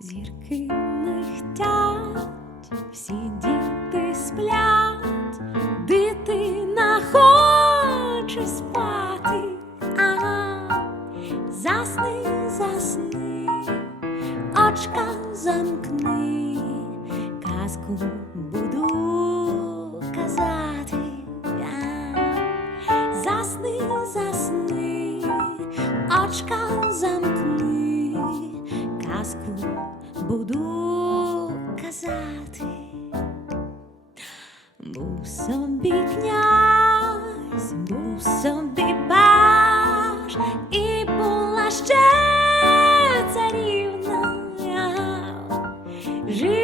Зірки михтять, всі діти сплять, дитина хоче спати, ага, засни, засни, очка замкни, казку буду казати. Засни, засни, очка замкни, казку буду казати. Був собі князь, був собі баш, і була ще царівна. Жили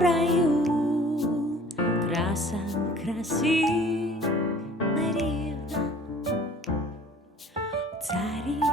наче в раю, краса красі нерівна. Царівні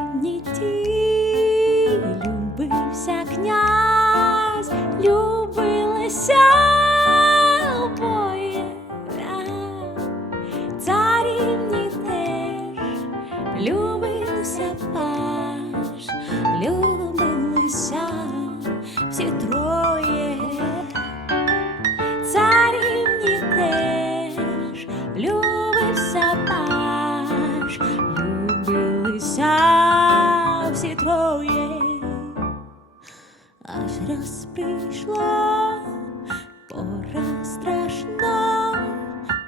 Аж раз прийшла пора страшна,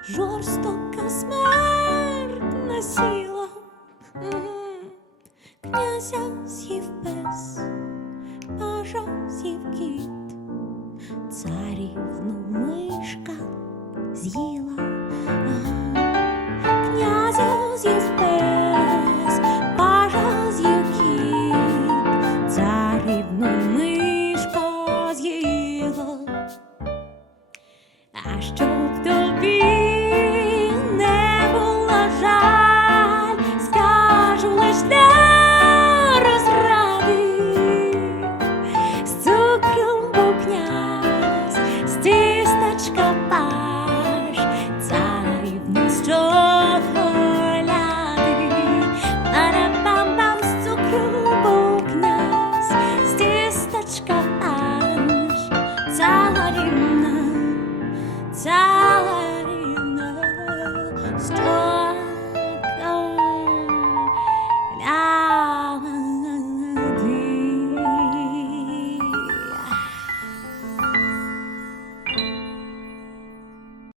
жорстока смерть насіла. Князя з'їв пес, пажа з'їв кіт, царівну мишка з'їла. А що в тобі? time.